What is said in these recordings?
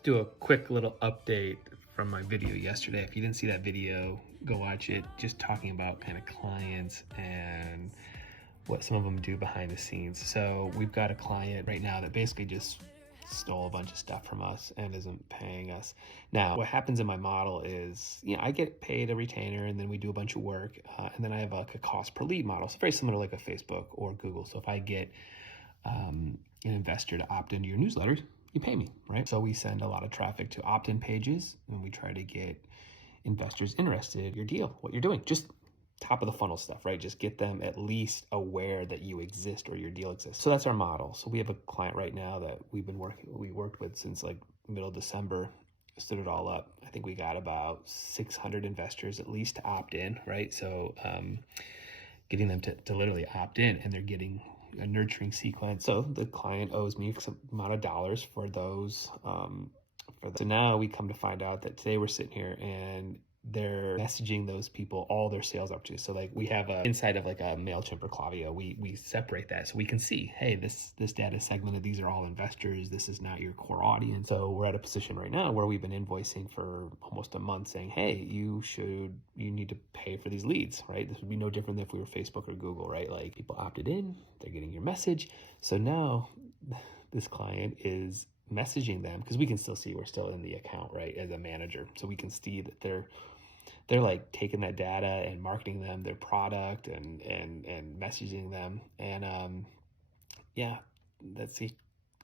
Let's do a quick little update from my video yesterday. If you didn't see that video, go watch it. Just talking about kind of clients and what some of them do behind the scenes. So we've got a client right now that basically just stole a bunch of stuff from us and isn't paying us. Now, what happens in my model is, I get paid a retainer and then we do a bunch of work. And then I have like a cost per lead model. So very similar to like a Facebook or Google. So if I get an investor to opt into your newsletters, you pay me, right? So we send a lot of traffic to opt-in pages and we try to get investors interested in your deal, what you're doing, just top of the funnel stuff, right? Just get them at least aware that you exist or your deal exists. So that's our model. So we have a client right now that we worked with since like middle of December, stood it all up. I think we got about 600 investors at least to opt in, right? So getting them to literally opt in, and they're getting a nurturing sequence. So the client owes me some amount of dollars for those. So now we come to find out that today we're sitting here and they're messaging those people all their sales opportunities. So like we have inside of like a MailChimp or Klaviyo, we separate that so we can see, hey, this data is segmented. These are all investors. This is not your core audience. So we're at a position right now where we've been invoicing for almost a month saying, hey, you need to pay for these leads, right? This would be no different than if we were Facebook or Google, right? Like people opted in, they're getting your message. So now this client is messaging them because we can still see we're still in the account, right, as a manager. So we can see that they're like taking that data and marketing them their product and messaging them. And that's the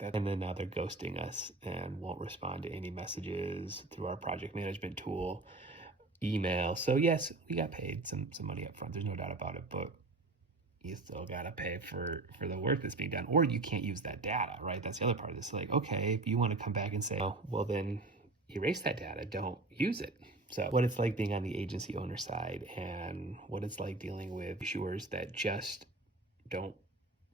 and then now they're ghosting us and won't respond to any messages through our project management tool, email. So yes, we got paid some money up front. There's no doubt about it, but you still gotta pay for the work that's being done, or you can't use that data, right? That's the other part of this. Like, okay, if you want to come back and say, oh, well then erase that data, don't use it. So what it's like being on the agency owner side and what it's like dealing with issuers that just don't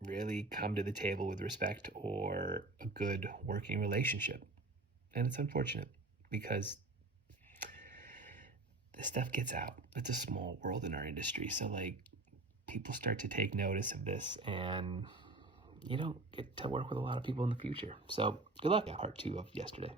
really come to the table with respect or a good working relationship. And it's unfortunate because this stuff gets out. It's a small world in our industry. So like people start to take notice of this and you don't get to work with a lot of people in the future. So good luck. Part 2 of yesterday.